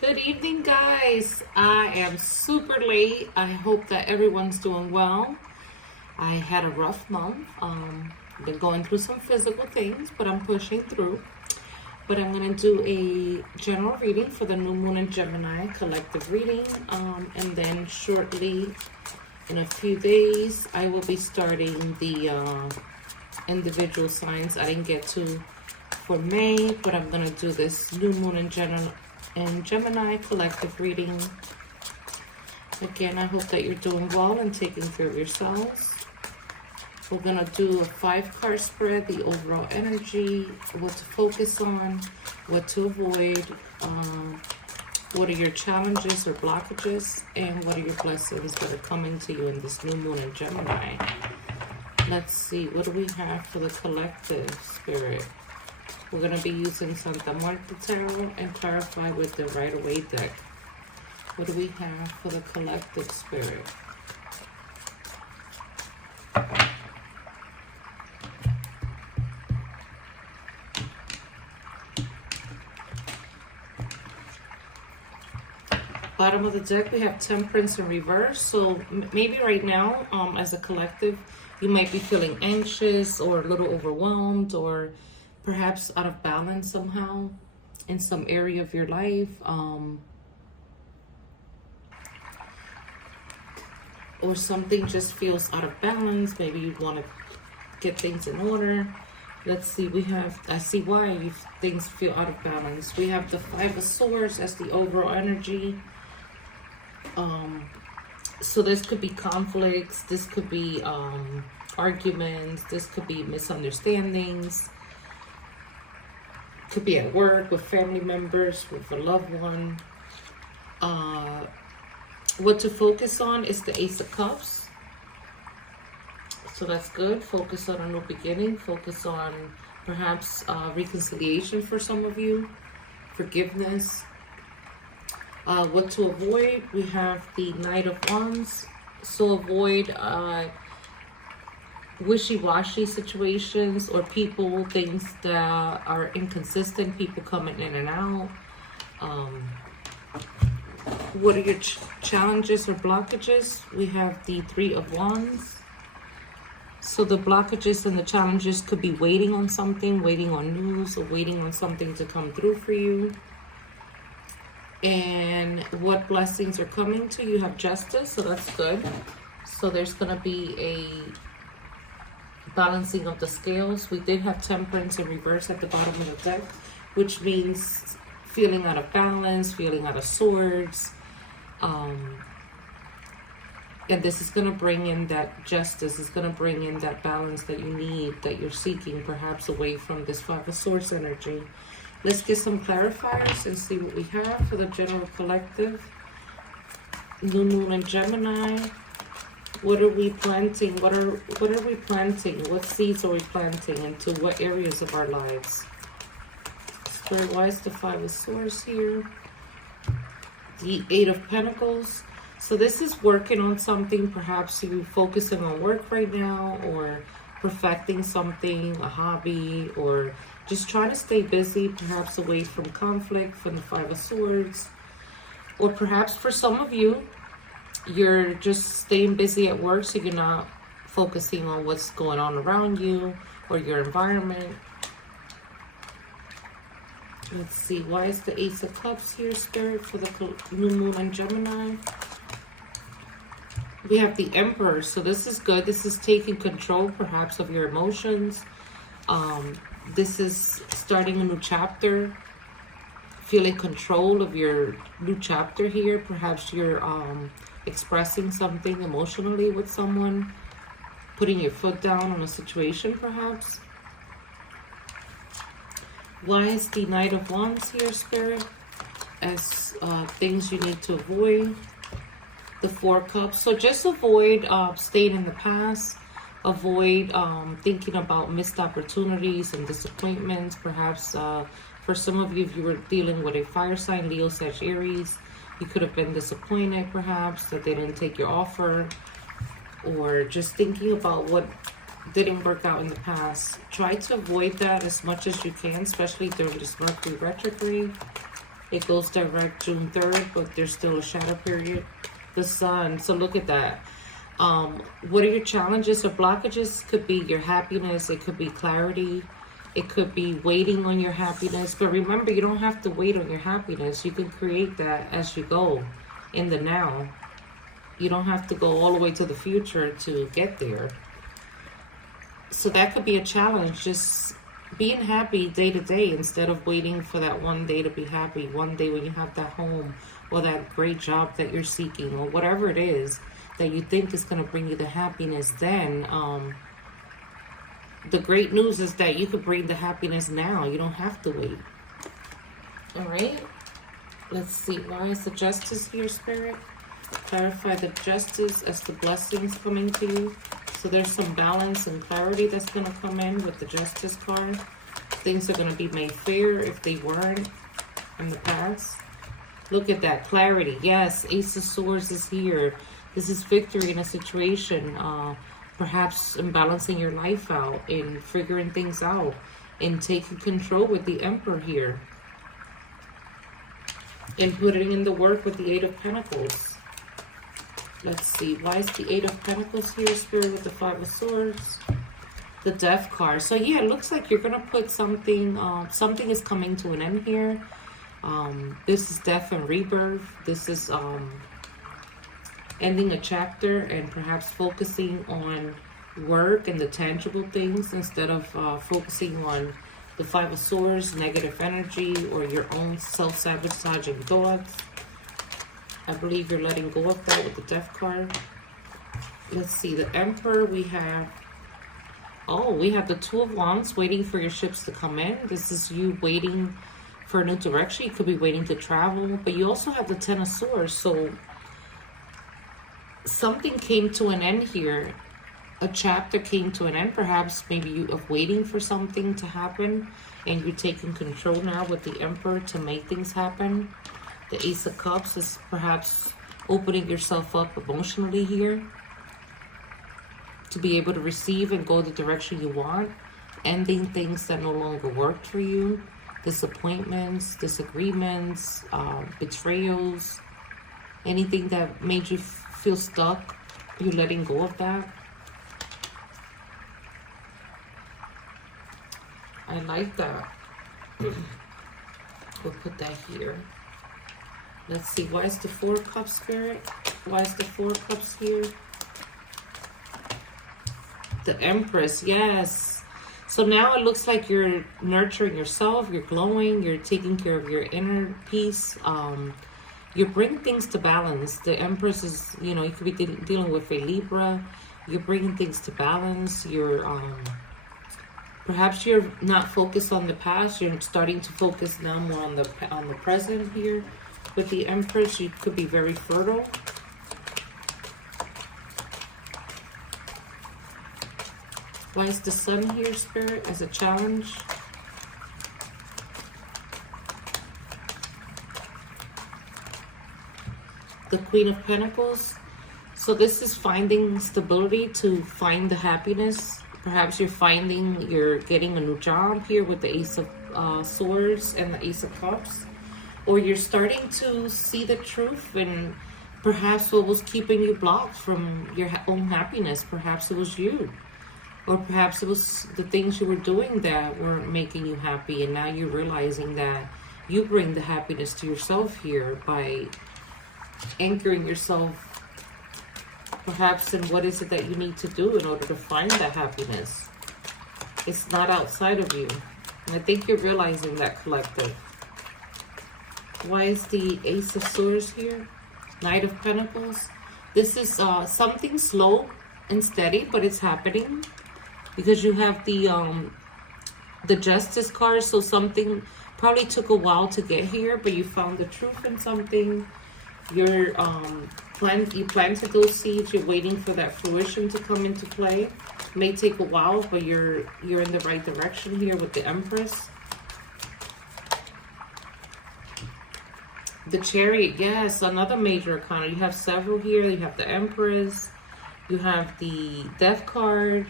Good evening, guys. I am super late. I hope that everyone's doing well. I had a rough month. Been going through some physical things, but I'm pushing through. But I'm going to do a general reading for the new moon in Gemini collective reading. And then shortly, in a few days, I will be starting the individual signs I didn't get to for May. But I'm going to do this new moon in Gemini collective reading. Again, I hope that you're doing well and taking care of yourselves. We're going to do a 5-card spread, the overall energy, what to focus on, what to avoid, what are your challenges or blockages, and what are your blessings that are coming to you in this new moon in Gemini. Let's see, what do we have for the collective spirit? We're going to be using Santa Muerte Tarot and clarify with the Rider-Waite deck. What do we have for the collective spirit? Bottom of the deck, we have Temperance in reverse. So maybe right now, as a collective, you might be feeling anxious or a little overwhelmed or perhaps out of balance somehow in some area of your life. Or something just feels out of balance. Maybe you want to get things in order. Let's see, we have, I see why things feel out of balance. We have the 5 of Swords as the overall energy. So this could be conflicts, this could be arguments, this could be misunderstandings. Could be at work, with family members, with a loved one. What to focus on is the Ace of Cups. So that's good. Focus on a new beginning. Focus on perhaps reconciliation for some of you. Forgiveness. What to avoid? We have the Knight of Wands. So avoid wishy-washy situations or people, things that are inconsistent, people coming in and out. What are your challenges or blockages? We have the 3 of Wands. So the blockages and the challenges could be waiting on something, waiting on news, or waiting on something to come through for you. And what blessings are coming to you? You have Justice, so that's good. So there's going to be a balancing of the scales. We did have Temperance in reverse at the bottom of the deck, which means feeling out of balance, feeling out of swords. And this is going to bring in that justice. It's going to bring in that balance that you need, that you're seeking, perhaps away from this 5 of Swords energy. Let's get some clarifiers and see what we have for the general collective. New moon in Gemini. What are we planting? What are we planting? What seeds are we planting into what areas of our lives? Spirit, why is the 5 of Swords here? The 8 of Pentacles. So this is working on something. Perhaps you focusing on work right now, or perfecting something, a hobby, or just trying to stay busy, perhaps away from conflict, from the 5 of Swords. Or perhaps for some of you, you're just staying busy at work, so you're not focusing on what's going on around you or your environment. Let's see, why is the Ace of Cups here, Spirit, for the new moon in Gemini? We have the Emperor, so this is good. This is taking control, perhaps, of your emotions. This is starting a new chapter, feeling control of your new chapter here. Perhaps you're expressing something emotionally with someone, putting your foot down on a situation, perhaps. Why is the Knight of Wands here, Spirit, as things you need to avoid? The 4 Cups. So just avoid staying in the past. Avoid thinking about missed opportunities and disappointments. Perhaps for some of you, if you were dealing with a fire sign, Leo, Sag, Aries, you could have been disappointed perhaps that they didn't take your offer, or just thinking about what didn't work out in the past. Try to avoid that as much as you can, especially during this Mercury retrograde. It goes direct June 3rd, but there's still a shadow period. The Sun. So look at that. What are your challenges or blockages? Could be your happiness. It could be clarity. It could be waiting on your happiness. But remember, you don't have to wait on your happiness. You can create that as you go in the now. You don't have to go all the way to the future to get there. So that could be a challenge. Just being happy day to day instead of waiting for that one day to be happy. One day when you have that home or that great job that you're seeking or whatever it is that you think is going to bring you the happiness then. The great news is that you could bring the happiness now. You don't have to wait. All right. Let's see. Why is the Justice here, Spirit? Clarify the Justice as the blessings coming to you. So there's some balance and clarity that's going to come in with the Justice card. Things are going to be made fair if they weren't in the past. Look at that. Clarity. Yes. Ace of Swords is here. This is victory in a situation. Perhaps in balancing your life out, in figuring things out, in taking control with the Emperor here. And putting in the work with the Eight of Pentacles. Let's see. Why is the Eight of Pentacles here, Spirit, with the Five of Swords? The Death card. So yeah, it looks like you're going to put something, something is coming to an end here. This is death and rebirth. This is ending a chapter and perhaps focusing on work and the tangible things instead of focusing on the Five of Swords, negative energy, or your own self-sabotaging thoughts. I believe you're letting go of that with the Death card. Let's see, the Emperor, we have the Two of Wands, waiting for your ships to come in. This is you waiting for a new direction. You could be waiting to travel, but you also have the Ten of Swords. So something came to an end here. A chapter came to an end, perhaps maybe you are waiting for something to happen and you're taking control now with the Emperor to make things happen. The Ace of Cups is perhaps opening yourself up emotionally here to be able to receive and go the direction you want, ending things that no longer worked for you, disappointments, disagreements, betrayals, anything that made you feel stuck, you're letting go of that. I like that. We'll put that here. Let's see, why is the Four of Cups, Spirit? Why is the Four of Cups here? The Empress, yes. So now it looks like you're nurturing yourself, you're glowing, you're taking care of your inner peace. You're bringing things to balance. The Empress is, you know, you could be dealing with a Libra. You're bringing things to balance. You're, perhaps you're not focused on the past. You're starting to focus now more on the present here. With the Empress, you could be very fertile. Why is the Sun here, Spirit, as a challenge? The Queen of Pentacles. So this is finding stability to find the happiness. Perhaps you're getting a new job here with the Ace of Swords and the Ace of Cups. Or you're starting to see the truth and perhaps what was keeping you blocked from your own happiness. Perhaps it was you. Or perhaps it was the things you were doing that weren't making you happy. And now you're realizing that you bring the happiness to yourself here by anchoring yourself perhaps in what is it that you need to do in order to find that happiness. It's not outside of you. And I think you're realizing that, collective. Why is the Ace of Swords here? Knight of Pentacles. This is something slow and steady, but it's happening. Because you have the Justice card. So something probably took a while to get here, but you found the truth in something. You planted those seeds. You're waiting for that fruition to come into play. It may take a while, but you're in the right direction here with the Empress. The Chariot, yes, another major arcana. You have several here. You have the Empress. You have the Death card.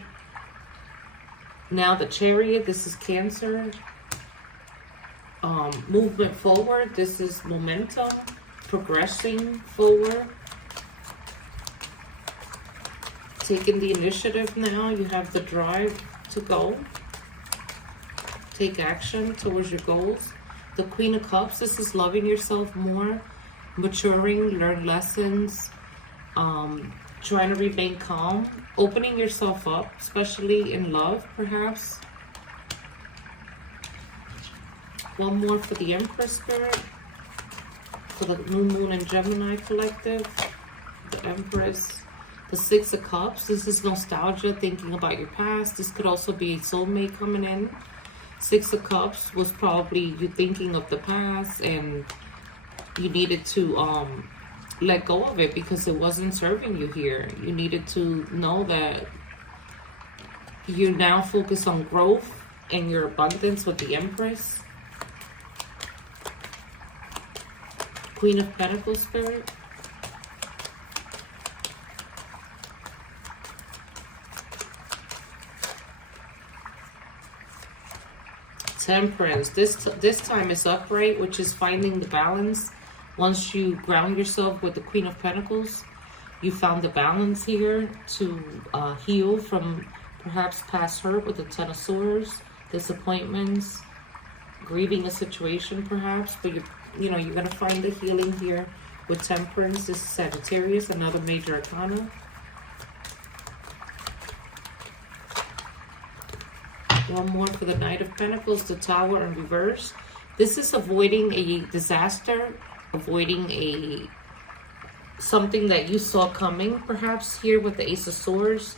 Now the Chariot. This is Cancer. movement forward. This is momentum, progressing forward, taking the initiative now. You have the drive to go, take action towards your goals. The Queen of Cups, this is loving yourself more, maturing, learn lessons, trying to remain calm, opening yourself up, especially in love, perhaps. One more for the Empress spirit, for the New Moon and Gemini Collective, the Empress. The Six of Cups, this is nostalgia, thinking about your past. This could also be a soulmate coming in. Six of Cups was probably you thinking of the past and you needed to let go of it because it wasn't serving you here. You needed to know that you're now focused on growth and your abundance with the Empress. Queen of Pentacles spirit. Temperance. This time is upright, which is finding the balance. Once you ground yourself with the Queen of Pentacles, you found the balance here to heal from perhaps past hurt with the Ten of Swords, disappointments, grieving a situation perhaps, but you're going to find the healing here with Temperance. This is Sagittarius, another major arcana. One more for the Knight of Pentacles, the Tower in reverse. This is avoiding a disaster, avoiding something that you saw coming, perhaps here with the Ace of Swords,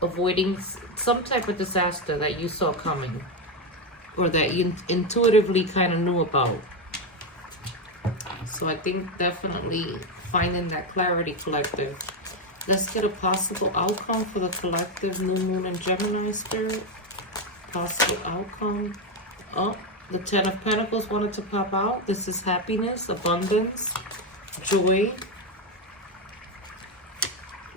avoiding some type of disaster that you saw coming or that you intuitively kind of knew about. So I think definitely finding that clarity, collective. Let's get a possible outcome for the collective New Moon and Gemini spirit. Possible outcome. Oh, the Ten of Pentacles wanted to pop out. This is happiness, abundance, joy.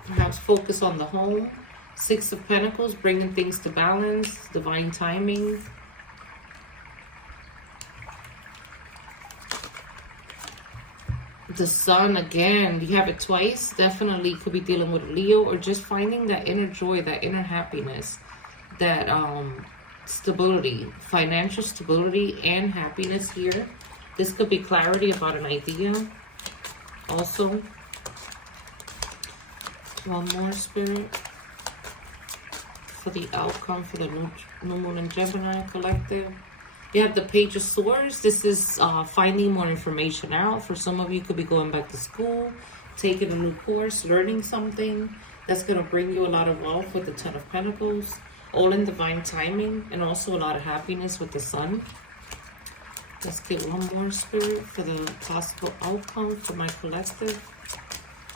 Perhaps focus on the home. Six of Pentacles, bringing things to balance, divine timing. The Sun, again, you have it twice. Definitely could be dealing with Leo or just finding that inner joy, that inner happiness, that stability, financial stability and happiness here. This could be clarity about an idea. Also, one more spirit for the outcome for the New Moon and Gemini collective. You have the Page of Swords. This is finding more information out. For some of you, could be going back to school, taking a new course, learning something. That's going to bring you a lot of wealth with the Ten of Pentacles. All in divine timing, and also a lot of happiness with the Sun. Let's get one more spirit for the possible outcome for my collective.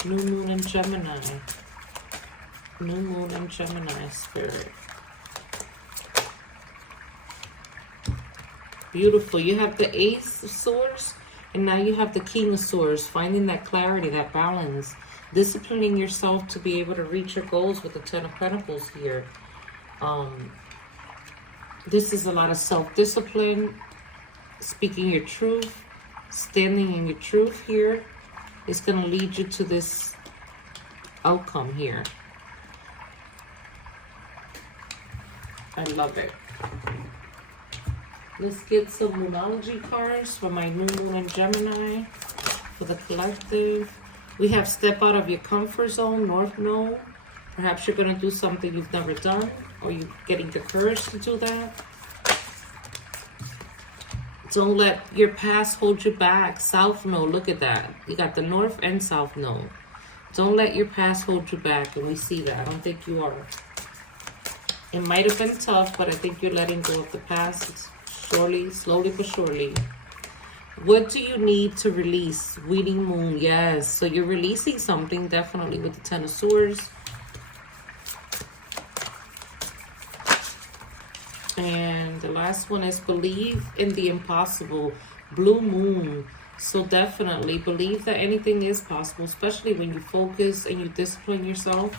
New Moon and Gemini. New Moon and Gemini spirit. Beautiful. You have the Ace of Swords, and now you have the King of Swords. Finding that clarity, that balance. Disciplining yourself to be able to reach your goals with the Ten of Pentacles here. This is a lot of self-discipline, speaking your truth, standing in your truth here. It's going to lead you to this outcome here. I love it. Let's get some Moonology cards for my New Moon and Gemini for the collective. We have step out of your comfort zone, North Node. Perhaps you're going to do something you've never done, or you're getting the courage to do that. Don't let your past hold you back. South Node, look at that. You got the North and South Node. Don't let your past hold you back, and we see that. I don't think you are. It might have been tough, but I think you're letting go of the past surely, slowly but surely. What do you need to release? Weeding Moon, yes. So you're releasing something, definitely, with the Ten of Swords. And the last one is believe in the impossible. Blue Moon. So definitely believe that anything is possible, especially when you focus and you discipline yourself.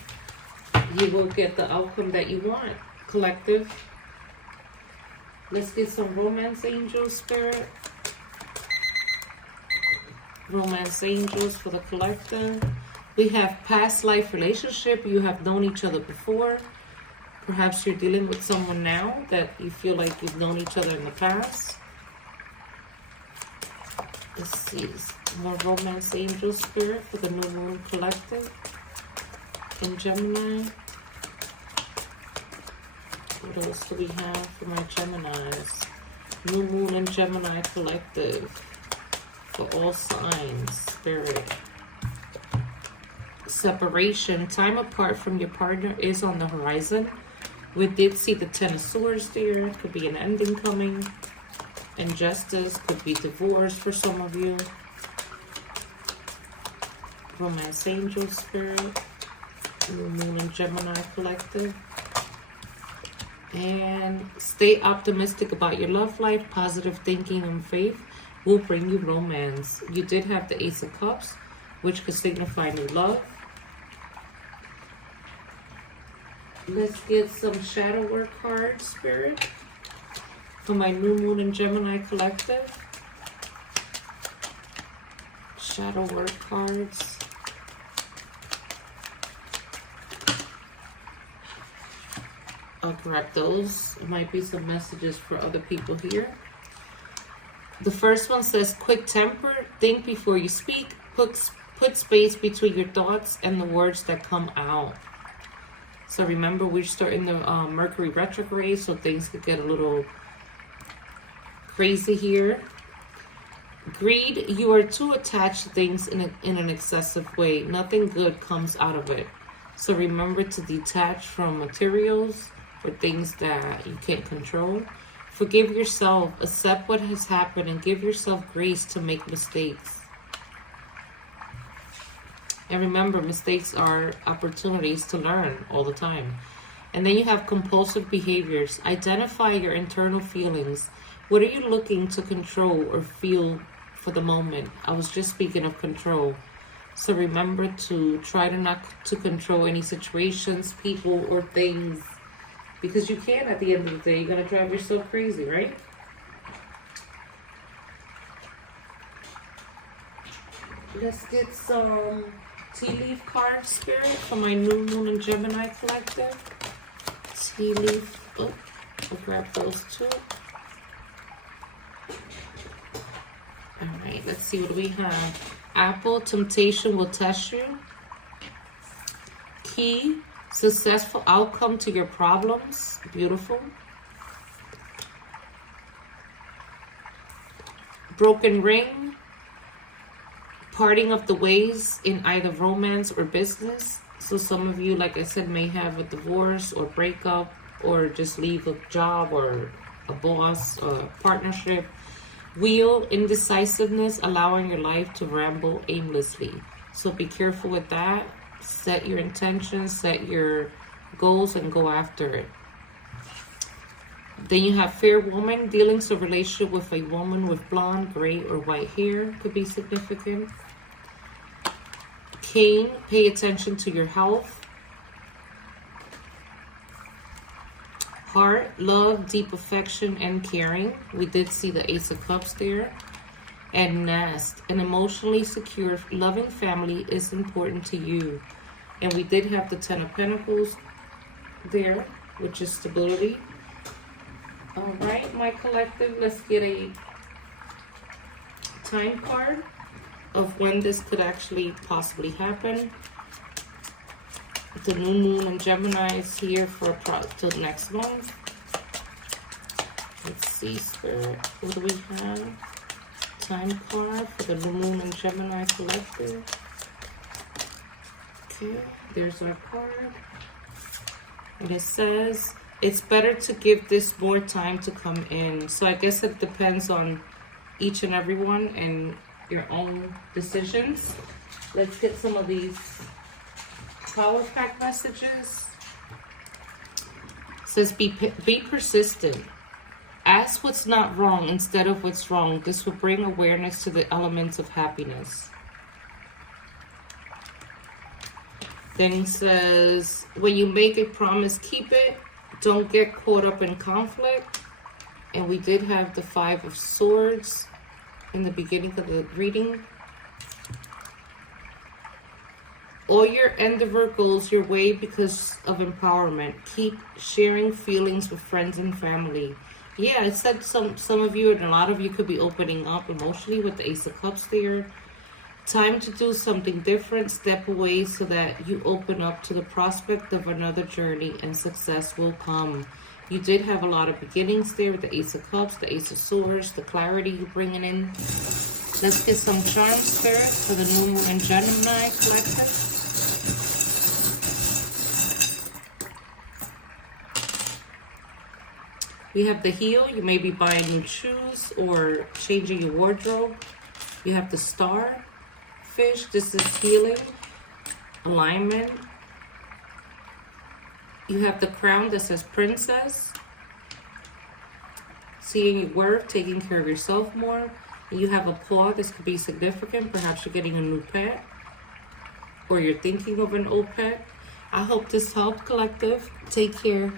You will get the outcome that you want, collective. Let's get some romance angels, Spirit. Romance angels for the collective. We have past life relationship. You have known each other before. Perhaps you're dealing with someone now that you feel like you've known each other in the past. Let's see, more romance angel spirit for the new moon collective in Gemini. What else do we have for my Geminis? New moon and Gemini collective for all signs, spirit. Separation, time apart from your partner is on the horizon. We did see the Ten of Swords there. Could be an ending coming. Injustice, could be divorce for some of you. Romance angel spirit. New moon and Gemini collective. And stay optimistic about your love life. Positive thinking and faith will bring you romance. You did have the Ace of Cups, which could signify new love. Let's get some shadow work cards, spirit, for my new moon and Gemini collective. Shadow work cards. I'll grab those. There might be some messages for other people here. The first one says, quick temper, think before you speak, put space between your thoughts and the words that come out. So remember, we're starting the Mercury retrograde, so things could get a little crazy here. Greed, you are too attached to things in an excessive way. Nothing good comes out of it. So remember to detach from materials or things that you can't control. Forgive yourself, accept what has happened, and give yourself grace to make mistakes. And remember, mistakes are opportunities to learn all the time. And then you have compulsive behaviors. Identify your internal feelings. What are you looking to control or feel for the moment? I was just speaking of control. So remember to try to not to control any situations, people, or things. Because you can at the end of the day. You're going to drive yourself crazy, right? Let's get some tea leaf card spirit for my new moon and Gemini collective. Tea leaf. Oh, I'll grab those too. Alright, let's see what we have. Apple, temptation will test you. Key, successful outcome to your problems. Beautiful. Broken ring, parting of the ways in either romance or business. So some of you, like I said, may have a divorce or breakup or just leave a job or a boss or partnership. Wheel, indecisiveness, allowing your life to ramble aimlessly. So be careful with that. Set your intentions, set your goals, and go after it. Then you have fair woman, dealings of relationship with a woman with blonde, gray, or white hair could be significant. Cane, pay attention to your health. Heart, love, deep affection, and caring. We did see the Ace of Cups there. And nest, an emotionally secure, loving family is important to you. And we did have the Ten of Pentacles there, which is stability. All right, my collective, let's get a time card of when this could actually possibly happen. The new moon in Gemini is here for till next month. Let's see, spirit, what do we have? Time card for the new moon in Gemini collective. Okay, there's our card. And it says, it's better to give this more time to come in. So I guess it depends on each and every one and your own decisions. Let's get some of these power pack messages. It says, be persistent. Ask what's not wrong instead of what's wrong. This will bring awareness to the elements of happiness. Then it says, when you make a promise, keep it. Don't get caught up in conflict. And we did have the Five of Swords in the beginning of the reading. All your endeavor goes your way because of empowerment. Keep sharing feelings with friends and family. Yeah, it said some of you and a lot of you could be opening up emotionally with the Ace of Cups there. Time to do something different. Step away so that you open up to the prospect of another journey and success will come. You did have a lot of beginnings there with the Ace of Cups, the Ace of Swords, the clarity you're bringing in. Let's get some charms, Spirit, for the new moon in Gemini Collective. We have the Heal. You may be buying new shoes or changing your wardrobe. You have the Star Fish. This is healing, alignment. You have the Crown that says Princess. Seeing your worth, taking care of yourself more. And you have a Paw. This could be significant. Perhaps you're getting a new pet. Or you're thinking of an old pet. I hope this helped, Collective. Take care.